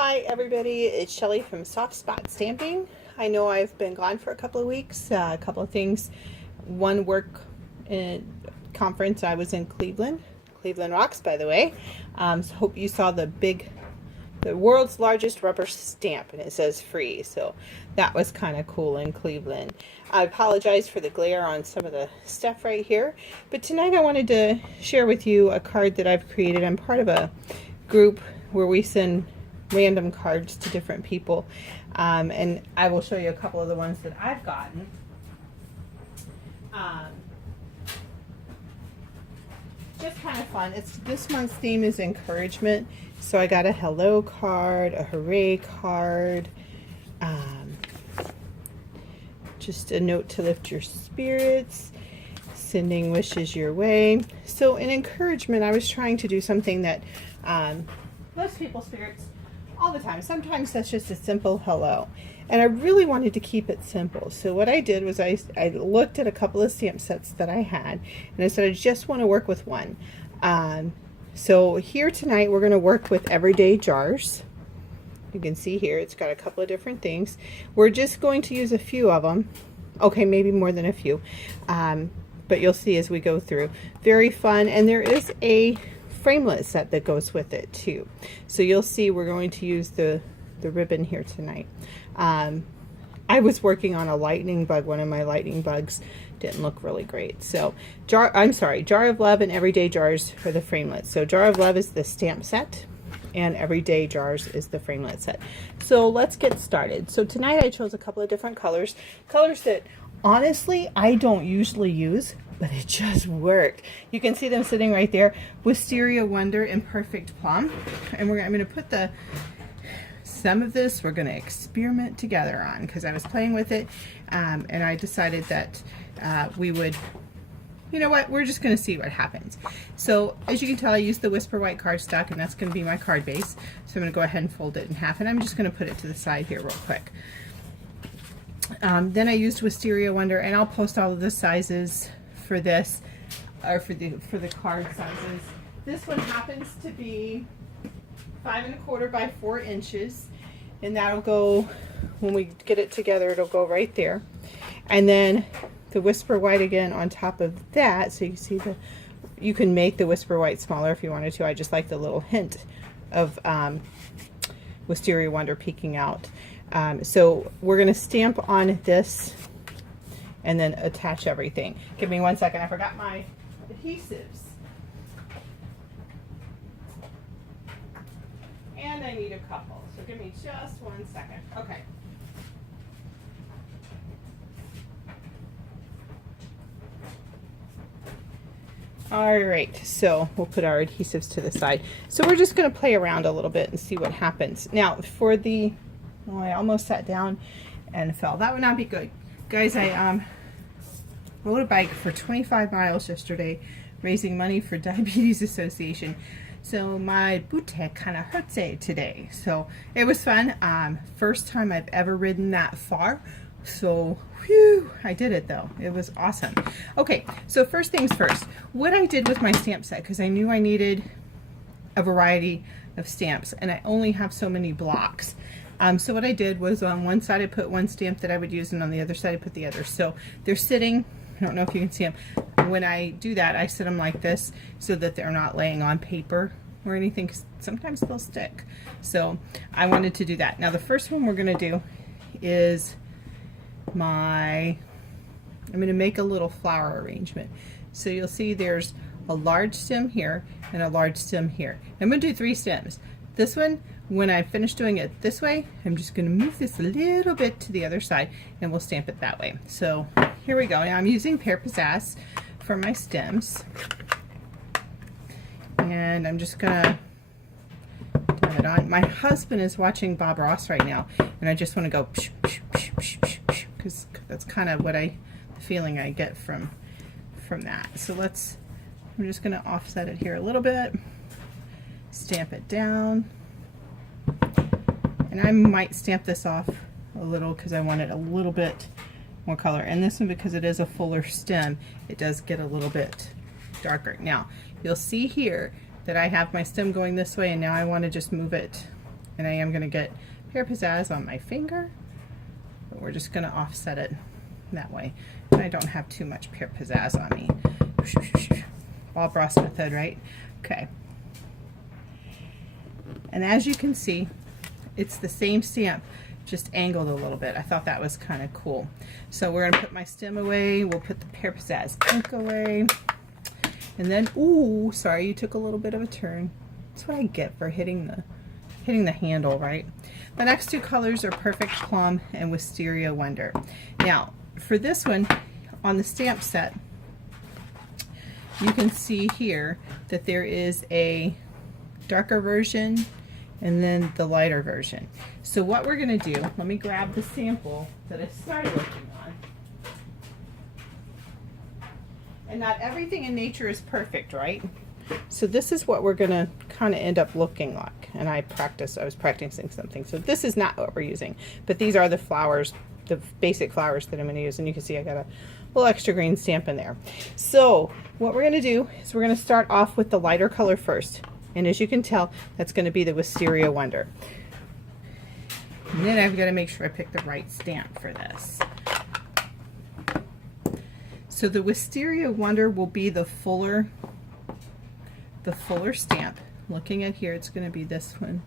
Hi everybody, it's Shelly from Soft Spot Stamping. I know I've been gone for a couple of weeks, a couple of things. One work conference, I was in Cleveland. Cleveland rocks, by the way. So hope you saw the world's largest rubber stamp, and it says free. So that was kind of cool in Cleveland. I apologize for the glare on some of the stuff right here, but tonight I wanted to share with you a card that I've created. I'm part of a group where we send random cards to different people, and I will show you a couple of the ones that I've gotten. Just kind of fun. This month's theme is encouragement, so I got a hello card, a hooray card, just a note to lift your spirits, sending wishes your way. So in encouragement, I was trying to do something that lifts people's spirits all the time. Sometimes that's just a simple hello, and I really wanted to keep it simple. So what I did was I looked at a couple of stamp sets that I had, and I said I just want to work with one. So here tonight we're going to work with everyday jars. You can see here it's got a couple of different things. We're just going to use a few of them. Okay, maybe more than a few, but you'll see as we go through. Very fun, and there is a framelit set that goes with it too. So you'll see we're going to use the ribbon here tonight. I was working on a lightning bug. One of my lightning bugs didn't look really great. So Jar of Love and Everyday Jars for the framelit. So Jar of Love is the stamp set, and Everyday Jars is the framelit set. So let's get started. So tonight I chose a couple of different colors that honestly I don't usually use, but it just worked. You can see them sitting right there. Wisteria Wonder and Perfect Plum. And I'm going to put some of this we're going to experiment together on, because I was playing with it, and I decided that we would, you know what, we're just going to see what happens. So as you can tell, I used the Whisper White cardstock, and that's going to be my card base. So I'm going to go ahead and fold it in half, and I'm just going to put it to the side here real quick. Then I used Wisteria Wonder, and I'll post all of the sizes for this, or for the card sizes. This one happens to be 5 1/4 by 4 inches, and that'll go, when we get it together, it'll go right there. And then the Whisper White again on top of that, so you can see you can make the Whisper White smaller if you wanted to. I just like the little hint of Wisteria Wonder peeking out. So we're going to stamp on this and then attach everything. Give me 1 second. I forgot my adhesives. And I need a couple. So give me just 1 second. Okay. All right, so we'll put our adhesives to the side. So we're just going to play around a little bit and see what happens. Now for the, oh, I almost sat down and fell. That would not be good. Guys, I rode a bike for 25 miles yesterday, raising money for Diabetes Association. So my booty kind of hurts today. So it was fun. First time I've ever ridden that far. So whew, I did it though. It was awesome. Okay, so first things first. What I did with my stamp set, because I knew I needed a variety of stamps, and I only have so many blocks. So what I did was on one side I put one stamp that I would use, and on the other side I put the other. So they're sitting, I don't know if you can see them. When I do that, I set them like this so that they're not laying on paper or anything, 'cause sometimes they'll stick. So I wanted to do that. Now the first one we're going to do is I'm going to make a little flower arrangement. So you'll see there's a large stem here and a large stem here. I'm going to do 3 stems. This one, when I finish doing it this way, I'm just going to move this a little bit to the other side, and we'll stamp it that way. So here we go. Now I'm using Pear Pizzazz for my stems, and I'm just going to turn it on. My husband is watching Bob Ross right now, and I just want to go psh, psh, psh, psh, psh, psh, because that's kind of what the feeling I get from that. So I'm just going to offset it here a little bit, stamp it down, and I might stamp this off a little because I want it a little bit more color. And this one, because it is a fuller stem, it does get a little bit darker. Now you'll see here that I have my stem going this way, and now I want to just move it and I am going to get Pear Pizzazz on my finger, but we're just going to offset it that way. And I don't have too much Pear Pizzazz on me. Bob Ross method, right? Okay. And as you can see, it's the same stamp, just angled a little bit. I thought that was kind of cool. So we're gonna put my stem away. We'll put the Pear Pizzazz ink away. And then, ooh, sorry, you took a little bit of a turn. That's what I get for hitting the handle, right? The next two colors are Perfect Plum and Wisteria Wonder. Now, for this one, on the stamp set, you can see here that there is a darker version and then the lighter version. So what we're going to do, let me grab the sample that I started working on. And not everything in nature is perfect, right? So this is what we're going to kind of end up looking like. And I was practicing something. So this is not what we're using, but these are the flowers, the basic flowers that I'm going to use. And you can see I got a little extra green stamp in there. So what we're going to do is we're going to start off with the lighter color first. And as you can tell, that's going to be the Wisteria Wonder. And then I've got to make sure I pick the right stamp for this. So the Wisteria Wonder will be the fuller stamp. Looking at here, it's going to be this one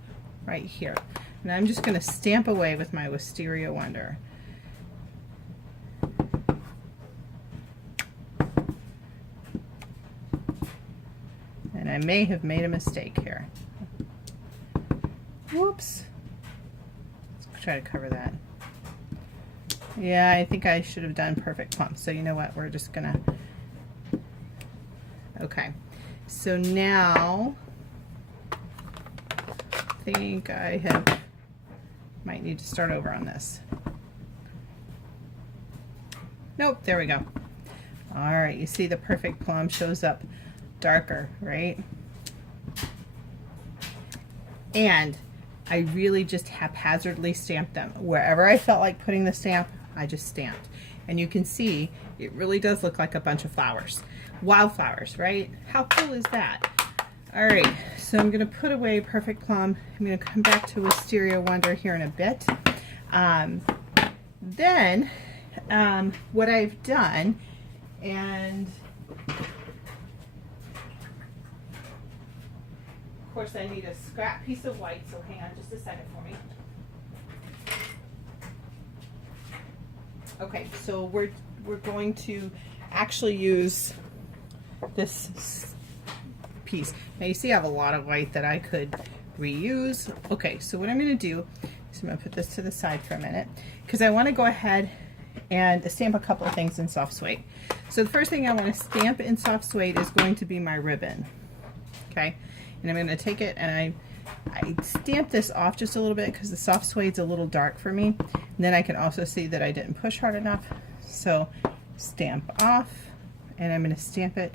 right here. And I'm just going to stamp away with my Wisteria Wonder. And I may have made a mistake here. Whoops. Let's try to cover that. Yeah, I think I should have done Perfect Plum. So you know what? We're just gonna... Okay. So now, I think might need to start over on this. Nope, there we go. All right, you see the Perfect Plum shows up darker, right? And I really just haphazardly stamped them. Wherever I felt like putting the stamp, I just stamped. And you can see it really does look like a bunch of flowers. Wildflowers, right? How cool is that? All right, so I'm gonna put away Perfect Plum. I'm gonna come back to Wisteria Wonder here in a bit. Then what I've done, and of course I need a scrap piece of white, so hang on just a second for me. Okay, so we're going to actually use this piece. Now you see I have a lot of white that I could reuse. Okay, so what I'm going to do is I'm going to put this to the side for a minute because I want to go ahead and stamp a couple of things in soft suede. So the first thing I want to stamp in soft suede is going to be my ribbon. Okay, and I'm going to take it and I stamp this off just a little bit because the soft suede's a little dark for me. And then I can also see that I didn't push hard enough. So stamp off, and I'm going to stamp it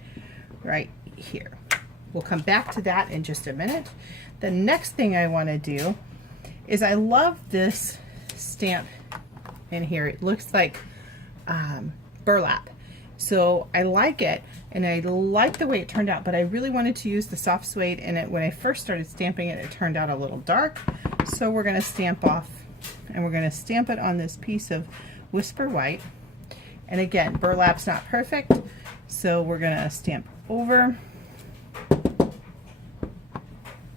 right here. We'll come back to that in just a minute. The next thing I want to do is I love this stamp in here. It looks like burlap. So I like it, and I like the way it turned out, but I really wanted to use the soft suede in it. When I first started stamping it, it turned out a little dark. So we're going to stamp off, and we're going to stamp it on this piece of Whisper White. And again, burlap's not perfect, so we're going to stamp over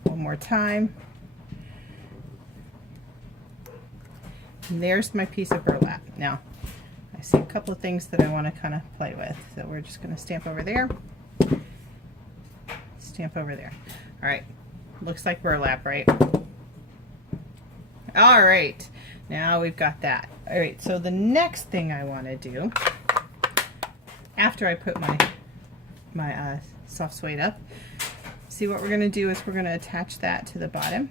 one more time. And there's my piece of burlap. Now, I see a couple of things that I want to kind of play with. So we're just going to stamp over there. Stamp over there. All right. Looks like burlap, right? All right. Now we've got that. All right. So the next thing I want to do, after I put my soft suede up, see what we're going to do is we're going to attach that to the bottom,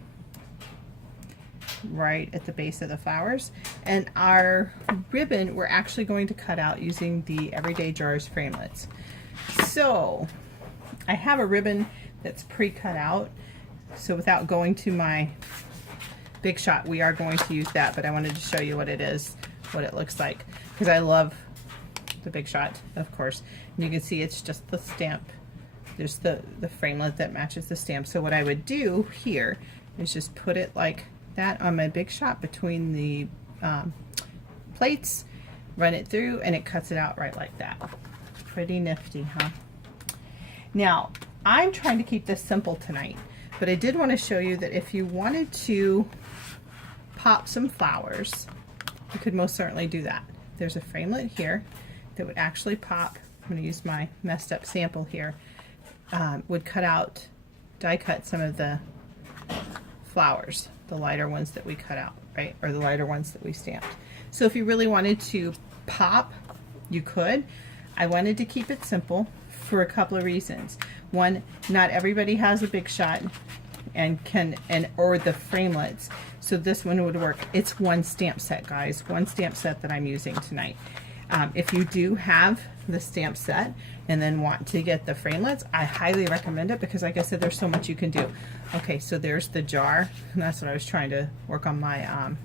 right at the base of the flowers. And our ribbon we're actually going to cut out using the Everyday Jars framelits. So I have a ribbon that's pre-cut out, so without going to my Big Shot, we are going to use that, but I wanted to show you what it is, what it looks like, because I love the Big Shot, of course. And you can see it's just the stamp. There's the framelit that matches the stamp. So what I would do here is just put it like that on my Big Shot between the plates, run it through, and it cuts it out right like that. Pretty nifty, huh? Now, I'm trying to keep this simple tonight, but I did want to show you that if you wanted to pop some flowers, you could most certainly do that. There's a framelit here that would actually pop. I'm going to use my messed up sample here. Would cut out, die cut some of the flowers, the lighter ones that we cut out, right? Or the lighter ones that we stamped. So if you really wanted to pop, you could. I wanted to keep it simple for a couple of reasons. One, not everybody has a Big Shot and or the framelits, so this one would work. It's one stamp set, guys, one stamp set that I'm using tonight. If you do have the stamp set and then want to get the framelits, I highly recommend it because, like I said, there's so much you can do. Okay, so there's the jar, and that's what I was trying to work on, my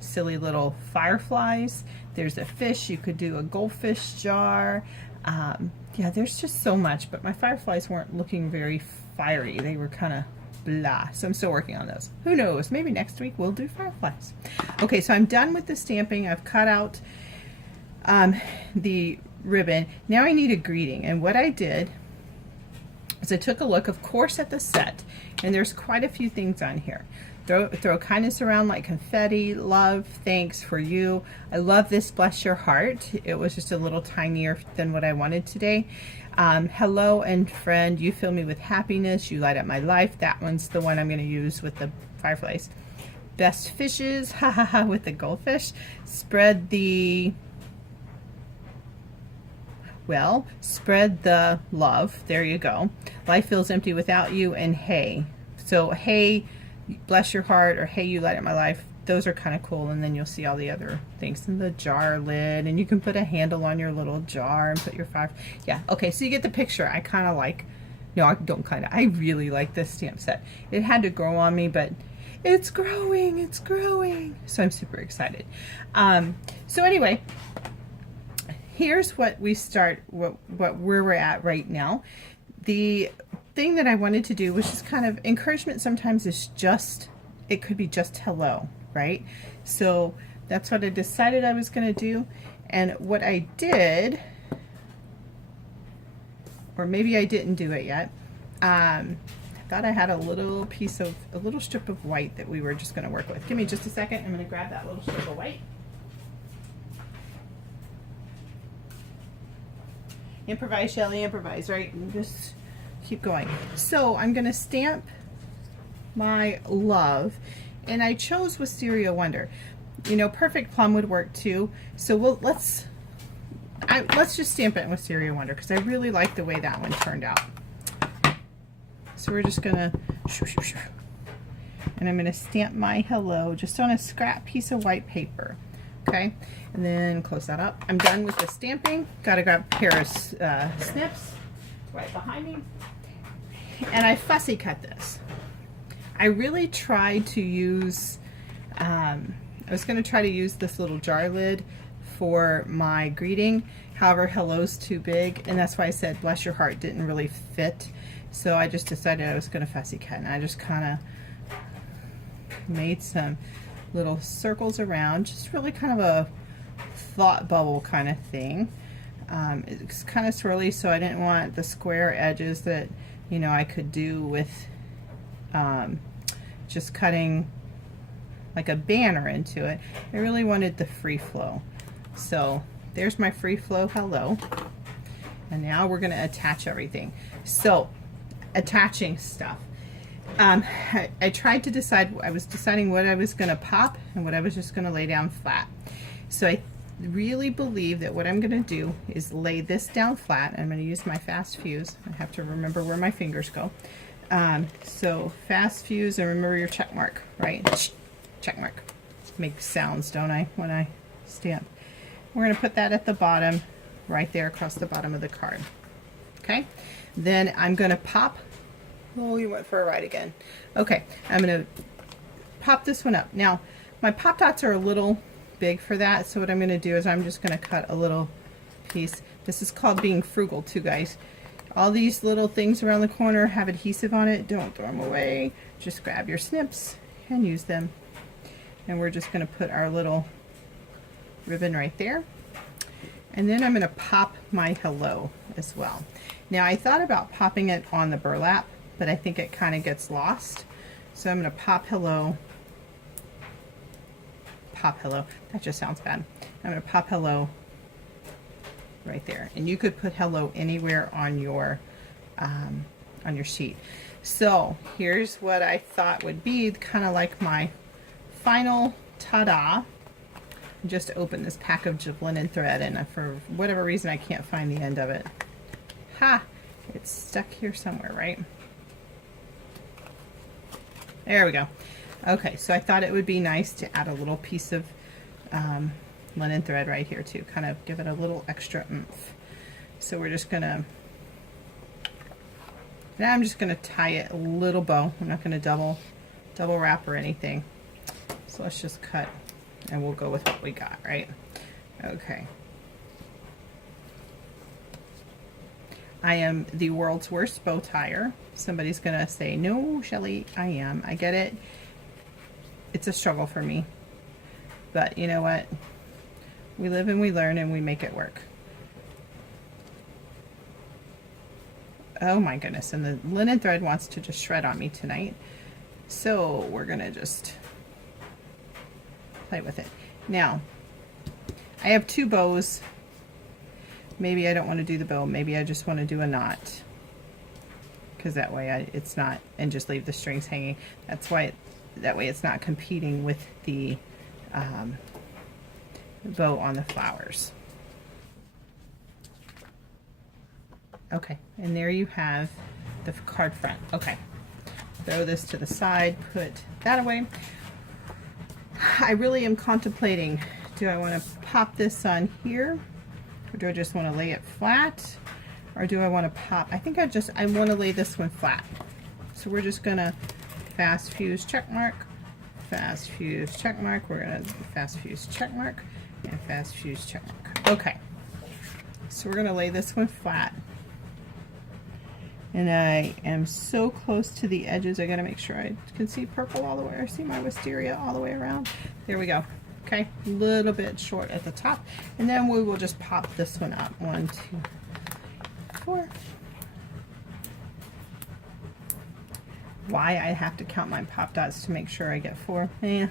silly little fireflies. There's a fish. You could do a goldfish jar. Yeah, there's just so much, but my fireflies weren't looking very fiery. They were kind of blah, so I'm still working on those. Who knows, maybe next week we'll do fireflies. Okay, so I'm done with the stamping. I've cut out the ribbon. Now I need a greeting, and what I did is I took a look, of course, at the set, and there's quite a few things on here. Throw kindness around like confetti, love, thanks, for you. I love this bless your heart. It was just a little tinier than what I wanted today. Hello and friend, you fill me with happiness, you light up my life. That one's the one I'm going to use with the fireflies. Best fishes, ha ha ha, with the goldfish. Spread the, well, spread the love. There you go. Life feels empty without you, and hey. So hey, bless your heart, or hey, you light up my life. Those are kind of cool, and then you'll see all the other things in the jar lid, and you can put a handle on your little jar and put your fire. Yeah, okay, so you get the picture. I kind of like, no, I don't kind of, I really like this stamp set. It had to grow on me, but it's growing, it's growing. So I'm super excited. So anyway, here's what we start, where we're at right now. The thing that I wanted to do was just kind of encouragement. Sometimes is just, it could be just hello, right? So that's what I decided I was going to do. And what I did, or maybe I didn't do it yet, I thought I had a little piece of, a little strip of white that we were just going to work with. Give me just a second. I'm going to grab that little strip of white. Improvise, Shelly, improvise, right? And just keep going. So I'm going to stamp my love, and I chose Wisteria Wonder. You know, Perfect Plum would work too. So let's just stamp it in Wisteria Wonder because I really like the way that one turned out. So we're just gonna, and I'm gonna stamp my hello just on a scrap piece of white paper. Okay, and then close that up. I'm done with the stamping. Gotta grab a pair of snips right behind me. And I fussy cut this. I really tried to use, I was going to try to use this little jar lid for my greeting. However, hello's too big, and that's why I said bless your heart didn't really fit. So I just decided I was going to fussy cut, and I just kind of made some little circles around, just really kind of a thought bubble kind of thing. It's kind of swirly, so I didn't want the square edges that, you know, I could do with just cutting like a banner into it. I really wanted the free flow. So there's my free flow hello. And now we're going to attach everything. So attaching stuff. I tried to decide, I was deciding what I was going to pop and what I was just going to lay down flat. So I really believe that what I'm going to do is lay this down flat. I'm going to use my fast fuse. I have to remember where my fingers go. So fast fuse, and remember your check mark, right? Check mark. Make sounds, don't I, when I stamp? We're going to put that at the bottom, right there across the bottom of the card. Okay, then I'm going to pop. Oh, you went for a ride again. Okay, I'm going to pop this one up. Now, my pop dots are a little big for that, so what I'm going to do is I'm just going to cut a little piece. This is called being frugal too, guys. All these little things around the corner have adhesive on it. Don't throw them away. Just grab your snips can use them. And we're just going to put our little ribbon right there. And then I'm going to pop my hello as well. Now I thought about popping it on the burlap, but I think it kind of gets lost. So I'm going to pop hello. Pop hello. That just sounds bad. I'm going to pop hello right there. And you could put hello anywhere on your sheet. So here's what I thought would be kind of like my final ta-da. Just open this package of linen thread, and for whatever reason I can't find the end of it. Ha! It's stuck here somewhere, right? There we go. Okay, so I thought it would be nice to add a little piece of linen thread right here too, kind of give it a little extra oomph. So we're just gonna, now I'm just gonna tie it a little bow. I'm not gonna double wrap or anything. So let's just cut and we'll go with what we got, right? Okay. I am the world's worst bow tire. Somebody's gonna say, no, Shelly, I am. I get it. It's a struggle for me. But you know what? We live and we learn and we make it work. Oh my goodness, and the linen thread wants to just shred on me tonight. So we're gonna just play with it. Now, I have two bows. Maybe I don't want to do the bow. Maybe I just want to do a knot, because that way it's not, and just leave the strings hanging. That's why that way it's not competing with the bow on the flowers. Okay, and there you have the card front. Okay, throw this to the side, put that away. I really am contemplating, do I want to pop this on here, or do I just want to lay it flat, or do I want to pop, I think I want to lay this one flat. So we're just gonna fast fuse check mark, fast fuse check mark, we're gonna fast fuse check mark, and fast fuse check mark. Okay, so we're gonna lay this one flat. And I am so close to the edges, I gotta make sure I can see purple all the way, or see my wisteria all the way around. There we go. Okay, a little bit short at the top. And then we will just pop this one up. 1, 2, 4. Why I have to count my pop dots to make sure I get 4? I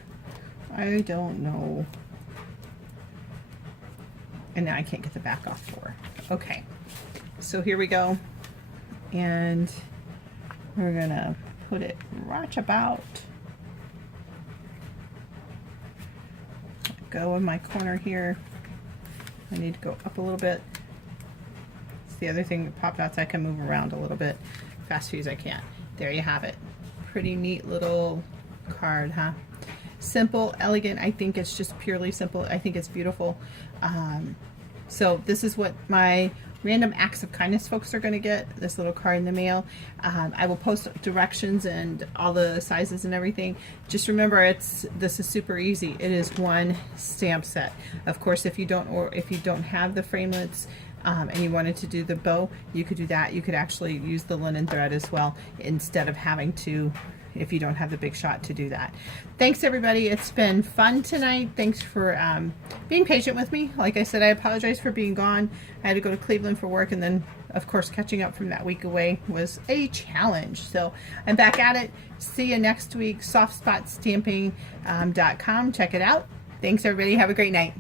don't know. And now I can't get the back off 4. Okay, so here we go. And we're gonna put it right about, go in my corner here. I need to go up a little bit. It's the other thing with pop dots, I can move around a little bit. Fast fuse I can't. There you have it. Pretty neat little card, huh? Simple, elegant. I think it's just purely simple. I think it's beautiful. So this is what my random acts of kindness folks are going to get, this little card in the mail. I will post directions and all the sizes and everything. Just remember, this is super easy. It is one stamp set. Of course, if you don't have the framelits and you wanted to do the bow, you could do that. You could actually use the linen thread as well, instead of having to, if you don't have the big shot, to do that. Thanks everybody, it's been fun tonight. Thanks for being patient with me. Like I said, I apologize for being gone. I had to go to Cleveland for work, and then of course catching up from that week away was a challenge. So I'm back at it. See you next week. Softspotstamping.com. Check it out. Thanks everybody, have a great night.